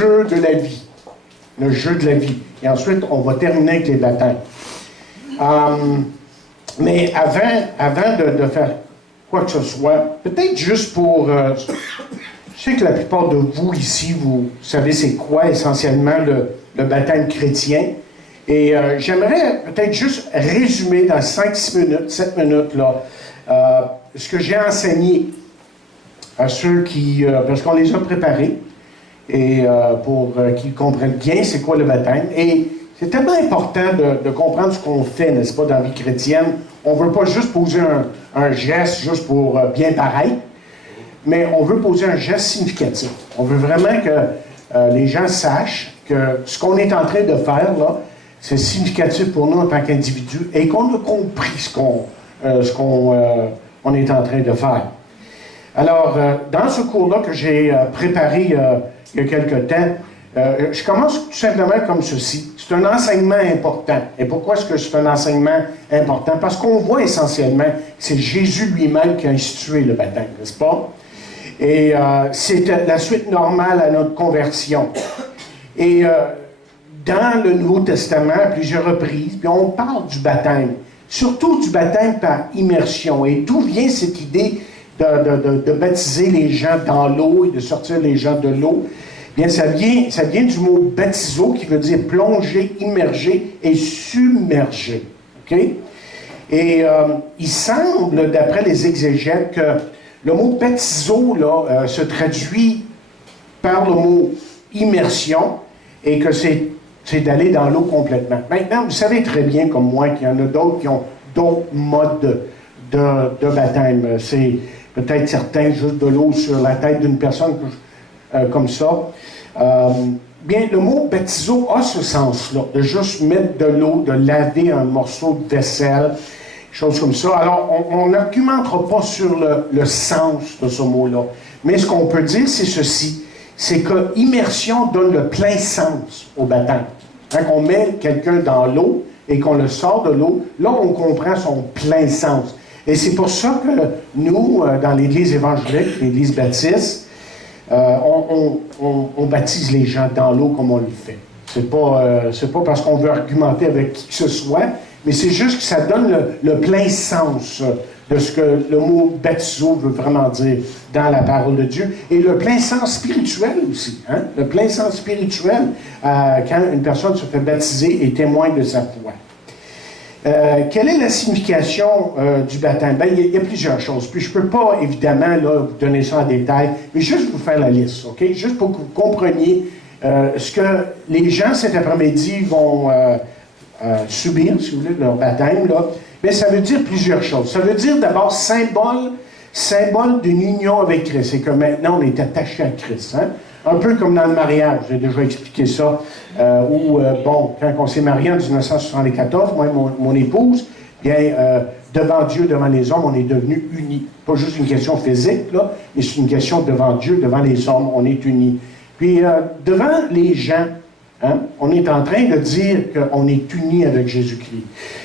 jeu de la vie. Le jeu de la vie. Et ensuite, on va terminer avec les baptêmes. Mais avant de faire quoi que ce soit, peut-être juste pour... je sais que la plupart de vous ici, vous savez c'est quoi essentiellement le baptême chrétien. Et j'aimerais peut-être juste résumer dans 5-6 minutes, 7 minutes, là, ce que j'ai enseigné à ceux qui... parce qu'on les a préparés, et pour qu'ils comprennent bien c'est quoi le baptême. Et c'est tellement important de comprendre ce qu'on fait, n'est-ce pas, dans la vie chrétienne. On ne veut pas juste poser un geste juste pour bien paraître, mais on veut poser un geste significatif. On veut vraiment que les gens sachent que ce qu'on est en train de faire, là, c'est significatif pour nous en tant qu'individus et qu'on a compris ce qu'on est en train de faire. Alors, dans ce cours-là que j'ai préparé il y a quelque temps, je commence tout simplement comme ceci. C'est un enseignement important. Et pourquoi est-ce que c'est un enseignement important? Parce qu'on voit essentiellement que c'est Jésus lui-même qui a institué le baptême, n'est-ce pas? Et c'est la suite normale à notre conversion. Et dans le Nouveau Testament, à plusieurs reprises, puis on parle du baptême, surtout du baptême par immersion. Et d'où vient cette idée de baptiser les gens dans l'eau et de sortir les gens de l'eau? Bien, ça vient du mot baptizo qui veut dire plonger, immerger et submerger. OK? Et il semble, d'après les exégètes, que le mot baptizo là, se traduit par le mot immersion et que c'est d'aller dans l'eau complètement. Maintenant, vous savez très bien, comme moi, qu'il y en a d'autres qui ont d'autres modes de baptême. C'est peut-être certains juste de l'eau sur la tête d'une personne comme ça. Bien, le mot baptizo a ce sens-là, de juste mettre de l'eau, de laver un morceau de vaisselle, choses comme ça. Alors, on n'argumentera pas sur le sens de ce mot-là. Mais ce qu'on peut dire, c'est ceci, c'est que immersion donne le plein sens au baptême. Quand on met quelqu'un dans l'eau et qu'on le sort de l'eau, là, on comprend son plein sens. Et c'est pour ça que nous, dans l'Église évangélique, l'Église baptiste, on baptise les gens dans l'eau comme on le fait. C'est pas parce qu'on veut argumenter avec qui que ce soit, mais c'est juste que ça donne le plein sens de ce que le mot baptizo veut vraiment dire dans la parole de Dieu. Et le plein sens spirituel aussi. Hein? Le plein sens spirituel quand une personne se fait baptiser et témoigne de sa foi. Quelle est la signification du baptême? Bien, il y a plusieurs choses. Puis je ne peux pas, évidemment, là, vous donner ça en détail, mais juste vous faire la liste, OK? Juste pour que vous compreniez ce que les gens cet après-midi vont subir, si vous voulez, leur baptême, là. Bien, ça veut dire plusieurs choses. Ça veut dire d'abord symbole d'une union avec Christ. C'est que maintenant, on est attaché à Christ. Hein? Un peu comme dans le mariage, j'ai déjà expliqué ça, bon, quand on s'est marié en 1974, moi et mon épouse, bien, devant Dieu, devant les hommes, on est devenus unis. Pas juste une question physique, là, mais c'est une question devant Dieu, devant les hommes, on est unis. Puis, devant les gens, hein, on est en train de dire qu'on est unis avec Jésus-Christ.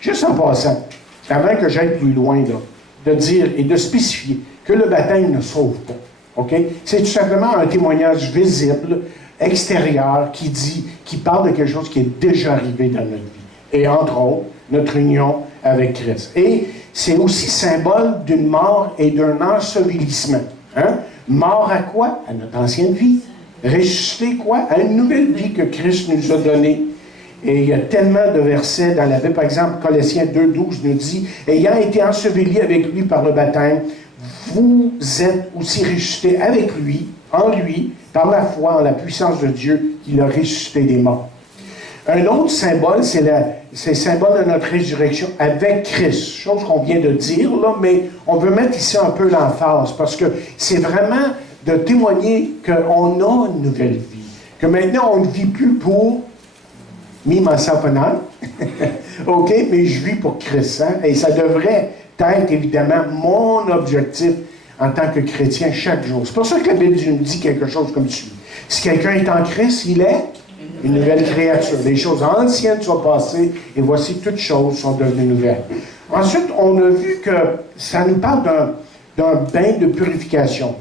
Juste en passant, avant que j'aille plus loin, là, de dire et de spécifier que le baptême ne sauve pas. Okay? C'est tout simplement un témoignage visible, extérieur, qui parle de quelque chose qui est déjà arrivé dans notre vie. Et entre autres, notre union avec Christ. Et c'est aussi symbole d'une mort et d'un ensevelissement. Hein? Mort à quoi? À notre ancienne vie. Ressuscité quoi? À une nouvelle vie que Christ nous a donnée. Et il y a tellement de versets dans la Bible. Par exemple, Colossiens 2,12 nous dit « Ayant été ensevelis avec lui par le baptême, vous êtes aussi ressuscités avec lui, en lui, par la foi en la puissance de Dieu qui l'a ressuscité des morts. » Un autre symbole, c'est le symbole de notre résurrection avec Christ. Chose qu'on vient de dire, là, mais on veut mettre ici un peu l'emphase, parce que c'est vraiment de témoigner qu'on a une nouvelle vie. Que maintenant, on ne vit plus pour me, myself and I. OK, mais je vis pour Christ. Hein? Et ça devrait être évidemment mon objectif en tant que chrétien chaque jour. C'est pour ça que la Bible nous dit quelque chose comme suit. Si quelqu'un est en Christ, il est une nouvelle créature. Les choses anciennes sont passées et voici toutes choses sont devenues nouvelles. Ensuite, on a vu que ça nous parle d'un bain de purification.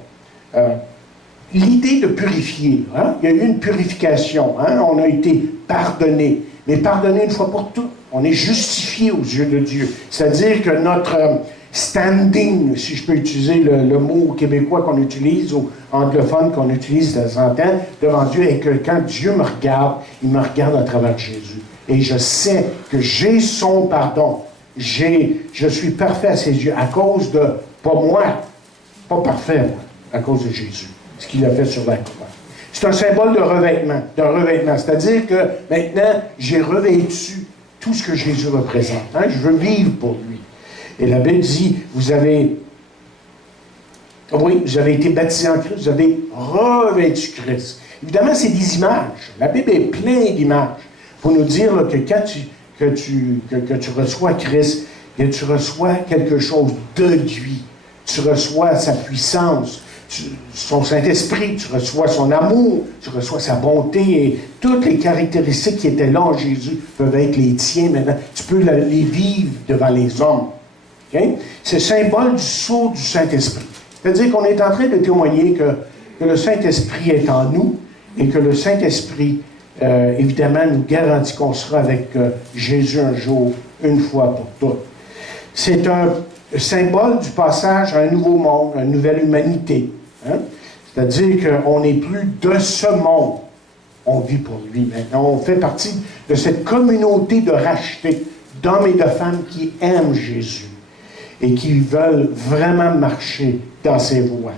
l'idée de purifier, hein? Il y a eu une purification, hein? On a été pardonné, mais pardonné une fois pour toutes. On est justifié aux yeux de Dieu. C'est-à-dire que notre standing, si je peux utiliser le mot québécois qu'on utilise ou anglophone qu'on utilise de temps en temps, devant Dieu, est que quand Dieu me regarde, il me regarde à travers Jésus. Et je sais que j'ai son pardon. Je suis parfait à ses yeux à cause de, pas moi, pas parfait, moi, à cause de Jésus, ce qu'il a fait sur la croix. C'est un symbole de revêtement, c'est-à-dire que maintenant, j'ai revêtu tout ce que Jésus représente. Hein? Je veux vivre pour lui. Et la Bible dit, vous avez été baptisé en Christ, vous avez revêtu Christ. Évidemment, c'est des images. La Bible est pleine d'images pour nous dire là, que quand tu reçois Christ, bien, tu reçois quelque chose de lui. Tu reçois sa puissance, son Saint-Esprit, tu reçois son amour, tu reçois sa bonté et toutes les caractéristiques qui étaient là en Jésus peuvent être les tiens maintenant. Tu peux les vivre devant les hommes. Okay? C'est le symbole du sceau du Saint-Esprit. C'est-à-dire qu'on est en train de témoigner que le Saint-Esprit est en nous et que le Saint-Esprit, évidemment, nous garantit qu'on sera avec Jésus un jour, une fois pour toutes. C'est un symbole du passage à un nouveau monde, à une nouvelle humanité. Hein? C'est-à-dire qu'on n'est plus de ce monde. On vit pour lui maintenant. On fait partie de cette communauté de rachetés, d'hommes et de femmes qui aiment Jésus et qui veulent vraiment marcher dans ses voies.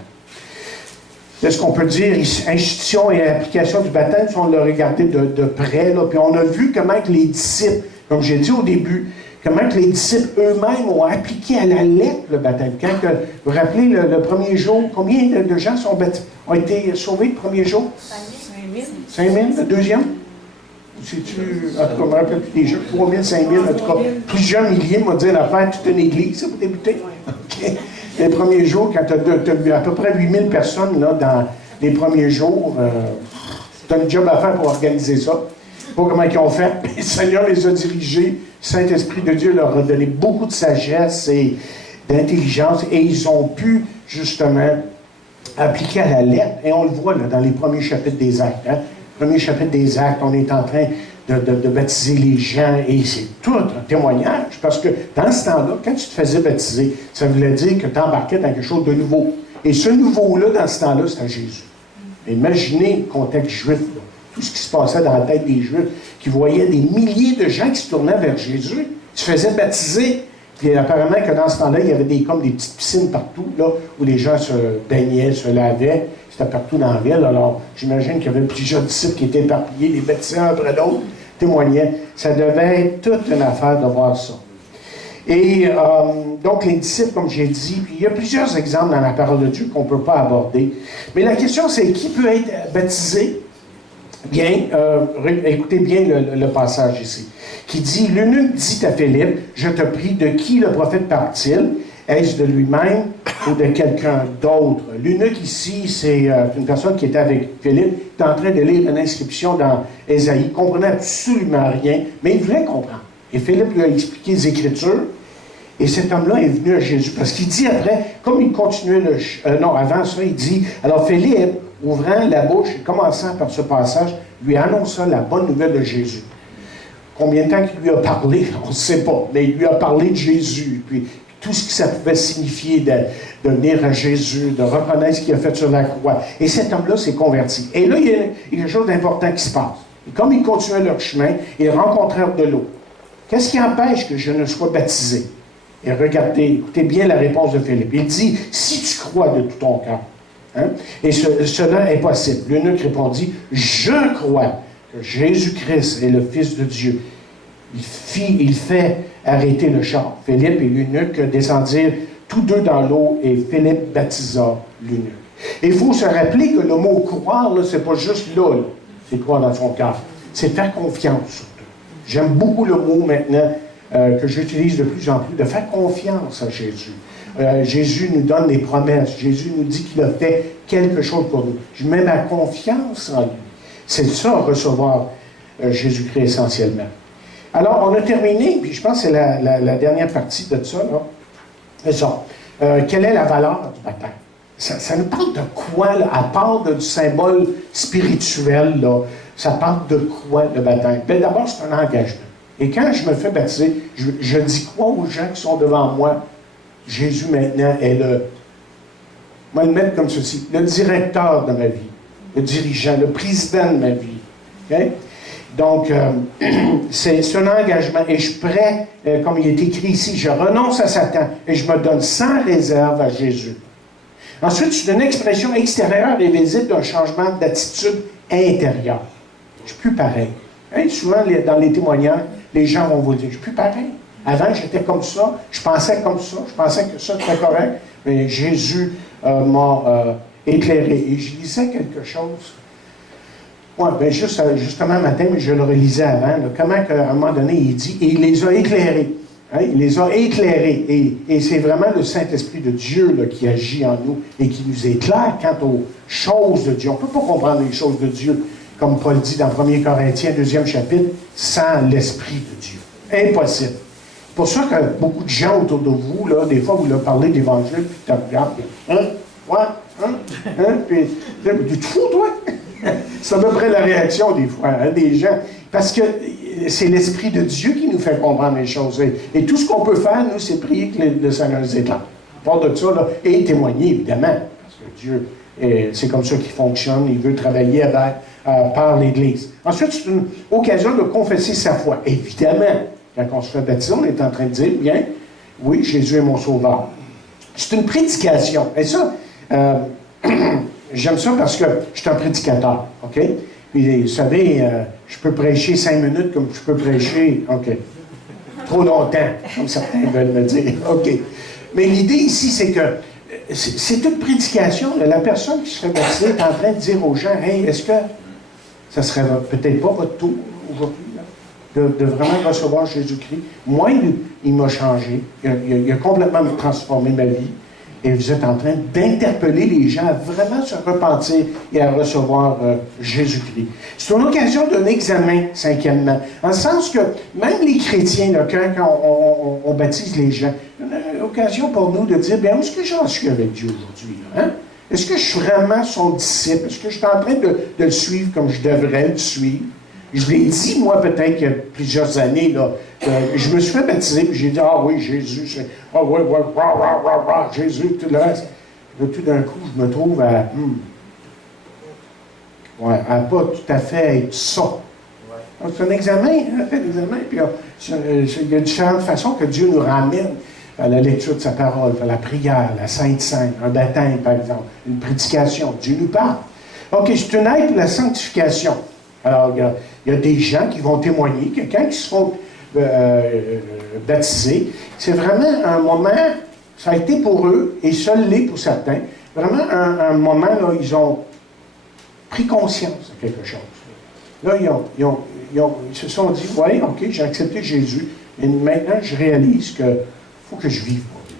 C'est ce qu'on peut dire, institution et application du baptême, si on l'a regardé de près, là, puis on a vu comment que les disciples, comme j'ai dit au début, comment que les disciples eux-mêmes ont appliqué à la lettre le baptême. Quand, vous vous rappelez, le premier jour, combien de gens ont été sauvés le premier jour? 5 000. Le deuxième? C'est-tu, en tout cas, je me rappelle plus des jeux, 3 000, 5 000, en tout cas, plusieurs milliers m'ont dit l'affaire, toute une église, ça, pour débuter. Okay. Les premiers jours, quand tu as à peu près 8 000 personnes là, dans les premiers jours, tu as un job à faire pour organiser ça. Je ne sais pas comment ils ont fait. Le Seigneur les a dirigés. Le Saint-Esprit de Dieu leur a donné beaucoup de sagesse et d'intelligence et ils ont pu, justement, appliquer à la lettre. Et on le voit là, dans les premiers chapitres des Actes. Hein? Premier chapitre des Actes, on est en train de baptiser les gens, et c'est tout un témoignage, parce que dans ce temps-là, quand tu te faisais baptiser, ça voulait dire que tu embarquais dans quelque chose de nouveau. Et ce nouveau-là, dans ce temps-là, c'était Jésus. Imaginez le contexte juif, là. Tout ce qui se passait dans la tête des Juifs, qui voyaient des milliers de gens qui se tournaient vers Jésus, qui se faisaient baptiser. Puis apparemment que dans ce temps-là, il y avait comme des petites piscines partout, là, où les gens se baignaient, se lavaient. C'était partout dans la ville. Alors, j'imagine qu'il y avait plusieurs disciples qui étaient éparpillés, les baptisés un après l'autre, témoignaient. Ça devait être toute une affaire de voir ça. Et donc, les disciples, comme j'ai dit, puis il y a plusieurs exemples dans la parole de Dieu qu'on ne peut pas aborder. Mais la question, c'est qui peut être baptisé? Bien, écoutez bien le passage ici, qui dit, l'eunuque dit à Philippe, je te prie, de qui le prophète parle-t-il? Est-ce de lui-même ou de quelqu'un d'autre? L'eunuque ici, c'est une personne qui était avec Philippe, qui est en train de lire une inscription dans Ésaïe, il ne comprenait absolument rien, mais il voulait comprendre. Et Philippe lui a expliqué les Écritures, et cet homme-là est venu à Jésus, parce qu'il dit après, comme il continuait avant ça, il dit, alors Philippe, ouvrant la bouche et commençant par ce passage, lui annonça la bonne nouvelle de Jésus. Combien de temps qu'il lui a parlé, on ne sait pas, mais il lui a parlé de Jésus, puis tout ce que ça pouvait signifier de venir à Jésus, de reconnaître ce qu'il a fait sur la croix. Et cet homme-là s'est converti. Et là, il y a quelque chose d'important qui se passe. Et comme ils continuaient leur chemin, ils rencontrèrent de l'eau. Qu'est-ce qui empêche que je ne sois baptisé? Et regardez, écoutez bien la réponse de Philippe. Il dit, si tu crois de tout ton cœur, hein, et cela est possible. L'eunuque répondit, je crois que Jésus-Christ est le Fils de Dieu. Il fait arrêter le char. Philippe et l'eunuque descendirent tous deux dans l'eau et Philippe baptisa l'eunuque. Et il faut se rappeler que le mot croire, ce n'est pas juste là, c'est croire dans son cœur. C'est faire confiance surtout. J'aime beaucoup le mot maintenant que j'utilise de plus en plus, de faire confiance à Jésus. Jésus nous donne des promesses. Jésus nous dit qu'il a fait quelque chose pour nous. Je mets ma confiance en lui. C'est ça, recevoir Jésus-Christ essentiellement. Alors, on a terminé, puis je pense que c'est la dernière partie de ça, là. C'est ça. Quelle est la valeur du baptême? ça nous parle de quoi, là, à part du symbole spirituel, là, ça parle de quoi, le baptême? Bien, d'abord, c'est un engagement. Et quand je me fais baptiser, je dis quoi aux gens qui sont devant moi? Jésus, maintenant, est le... Moi, le mettre comme ceci, le directeur de ma vie, le dirigeant, le président de ma vie. Okay? Donc, c'est un engagement. Et je suis prêt, comme il est écrit ici, je renonce à Satan et je me donne sans réserve à Jésus. Ensuite, c'est une expression extérieure et visible d'un changement d'attitude intérieure. Je ne suis plus pareil. Hein? Souvent, dans les témoignages, les gens vont vous dire, je ne suis plus pareil. Avant, j'étais comme ça, je pensais comme ça, je pensais que ça était correct, mais Jésus m'a éclairé. Et je lisais quelque chose. Oui, bien justement, matin, mais je le relisais avant, là, comment à un moment donné, il dit, et il les a éclairés. Hein, il les a éclairés. Et c'est vraiment le Saint-Esprit de Dieu là, qui agit en nous et qui nous éclaire quant aux choses de Dieu. On ne peut pas comprendre les choses de Dieu, comme Paul dit dans 1 Corinthiens, 2e chapitre, sans l'Esprit de Dieu. Impossible. C'est pour ça que beaucoup de gens autour de vous, là, des fois, vous leur parlez d'Évangile, puis tu regardes, hein? Ouais? Hein? Puis, tu te fous, toi? C'est à peu près la réaction des fois, hein, des gens. Parce que c'est l'Esprit de Dieu qui nous fait comprendre les choses. Et tout ce qu'on peut faire, nous, c'est prier que le Seigneur nous éclaire. À part de ça, là, et témoigner, évidemment. Parce que Dieu, c'est comme ça qu'il fonctionne. Il veut travailler par l'Église. Ensuite, c'est une occasion de confesser sa foi. Évidemment, quand on se fait baptiser, on est en train de dire, bien, oui, Jésus est mon sauveur. C'est une prédication. Et ça, j'aime ça parce que je suis un prédicateur, OK? Puis, vous savez, je peux prêcher 5 minutes comme je peux prêcher, OK, trop longtemps, comme certains veulent me dire, OK. Mais l'idée ici, c'est que c'est une prédication. La personne qui se fait baptiser est en train de dire aux gens, « Hey, est-ce que ça serait peut-être pas votre tour aujourd'hui, de vraiment recevoir Jésus-Christ? Moi, il m'a changé. Il a complètement transformé ma vie. Et vous êtes en train d'interpeller les gens à vraiment se repentir et à recevoir Jésus-Christ. C'est une occasion d'un examen, cinquièmement. En le sens que même les chrétiens, là, quand on baptise les gens, c'est une occasion pour nous de dire, bien, où est-ce que j'en suis avec Dieu aujourd'hui? Hein? Est-ce que je suis vraiment son disciple? Est-ce que je suis en train de le suivre comme je devrais le suivre? Je l'ai dit, moi, peut-être qu'il y a plusieurs années, là, je me suis fait baptiser, puis j'ai dit, ah oui, Jésus, c'est, ah oui, Jésus, tout le reste. Là, tout d'un coup, je me trouve à pas tout à fait être ça. Donc, c'est un examen, fait l'examen, puis il y a différentes façons que Dieu nous ramène à la lecture de sa parole, à la prière, la Sainte Seine, un baptême, par exemple, une prédication. Dieu nous parle. OK, c'est une aide pour la sanctification. Alors, il y a des gens qui vont témoigner que quand ils se font baptiser, c'est vraiment un moment, ça a été pour eux, et seul l'est pour certains, vraiment un moment, là, ils ont pris conscience de quelque chose. Là, ils se sont dit, oui, OK, j'ai accepté Jésus, et maintenant, je réalise qu'il faut que je vive pour lui.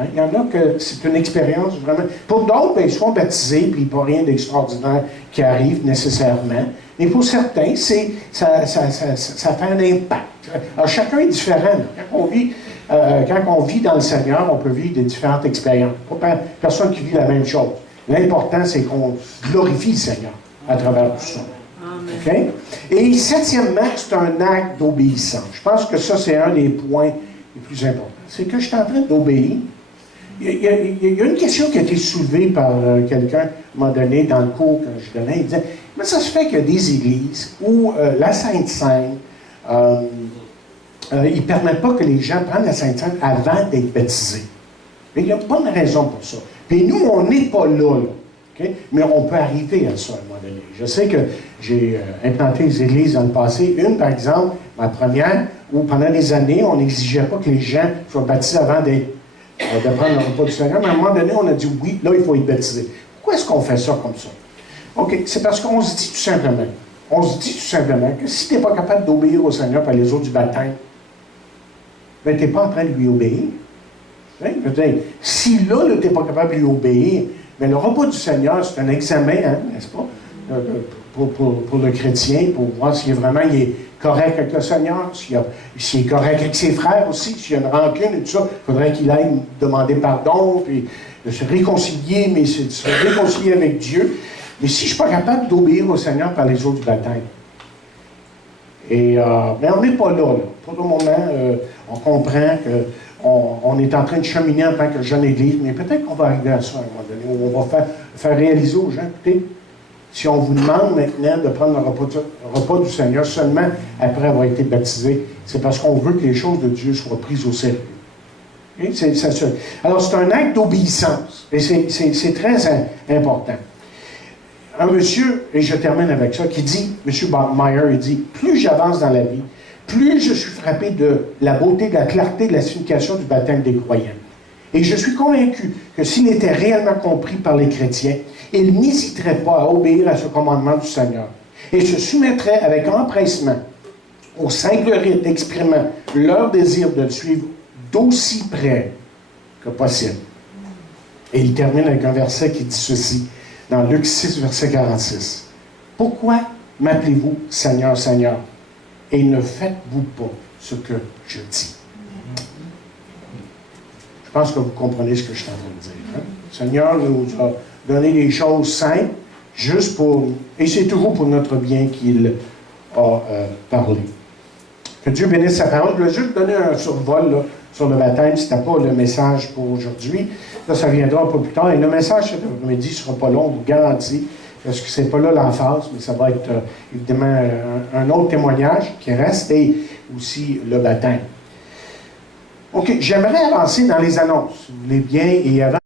Hein? Il y en a que c'est une expérience vraiment... Pour d'autres, bien, ils se font baptiser, puis il n'y a pas rien d'extraordinaire qui arrive nécessairement. Mais pour certains, ça fait un impact. Alors, chacun est différent. Quand on vit dans le Seigneur, on peut vivre des différentes expériences. Pas personne qui vit la même chose. L'important, c'est qu'on glorifie le Seigneur à travers tout ça. Okay? Et septièmement, c'est un acte d'obéissance. Je pense que ça, c'est un des points les plus importants. C'est que je suis en train d'obéir. Il y a une question qui a été soulevée par quelqu'un, à un moment donné, dans le cours que je donnais. Il disait, mais ça se fait qu'il y a des églises où la Sainte Seine, ils ne permettent pas que les gens prennent la Sainte Seine avant d'être baptisés. Mais il y a pas de raison pour ça. Puis nous, on n'est pas là. Okay? Mais on peut arriver à ça à un moment donné. Je sais que j'ai implanté des églises dans le passé. Une, par exemple, ma première, où pendant des années, on n'exigeait pas que les gens soient baptisés avant de prendre le repas du Seigneur. Mais à un moment donné, on a dit oui, là, il faut être baptisé. Pourquoi est-ce qu'on fait ça comme ça? OK, c'est parce qu'on se dit tout simplement, que si tu n'es pas capable d'obéir au Seigneur par les eaux du baptême, bien, tu n'es pas en train de lui obéir. Hein? Si là, tu n'es pas capable de lui obéir, bien, le repas du Seigneur, c'est un examen, hein, n'est-ce pas, pour le chrétien, pour voir s'il il est correct avec le Seigneur, s'il est correct avec ses frères aussi, s'il y a une rancune et tout ça, il faudrait qu'il aille demander pardon, puis de se réconcilier, mais c'est de se réconcilier avec Dieu. Mais si je ne suis pas capable d'obéir au Seigneur par les eaux du baptême, mais on n'est pas là. Pour le moment, on comprend qu'on est en train de cheminer en tant que jeune Église, mais peut-être qu'on va arriver à ça à un moment donné, où on va faire réaliser aux gens, écoutez, si on vous demande maintenant de prendre le repas du Seigneur seulement après avoir été baptisé, c'est parce qu'on veut que les choses de Dieu soient prises au sérieux. Alors, c'est un acte d'obéissance, et c'est très important. Un monsieur, et je termine avec ça, qui dit, M. Meyer, il dit, plus j'avance dans la vie, plus je suis frappé de la beauté, de la clarté, de la signification du baptême des croyants. Et je suis convaincu que s'il était réellement compris par les chrétiens, ils n'hésiteraient pas à obéir à ce commandement du Seigneur et se soumettraient avec empressement au simple rite exprimant leur désir de le suivre d'aussi près que possible. Et il termine avec un verset qui dit ceci, dans Luc 6, verset 46. « Pourquoi m'appelez-vous Seigneur, Seigneur, et ne faites-vous pas ce que je dis? » Je pense que vous comprenez ce que je suis en train de dire. Hein? Le Seigneur nous a donné des choses simples, juste pour... Et c'est toujours pour notre bien qu'il a parlé. Que Dieu bénisse sa parole. Je vais juste donner un survol là, sur le baptême. Ce n'était pas le message pour aujourd'hui. Là, ça viendra un peu plus tard. Et le message cet après-midi ne sera pas long, je vous garantis. Parce que ce n'est pas là l'emphase, mais ça va être évidemment un autre témoignage qui reste et aussi le baptême. OK, j'aimerais avancer dans les annonces, si vous voulez bien, et avant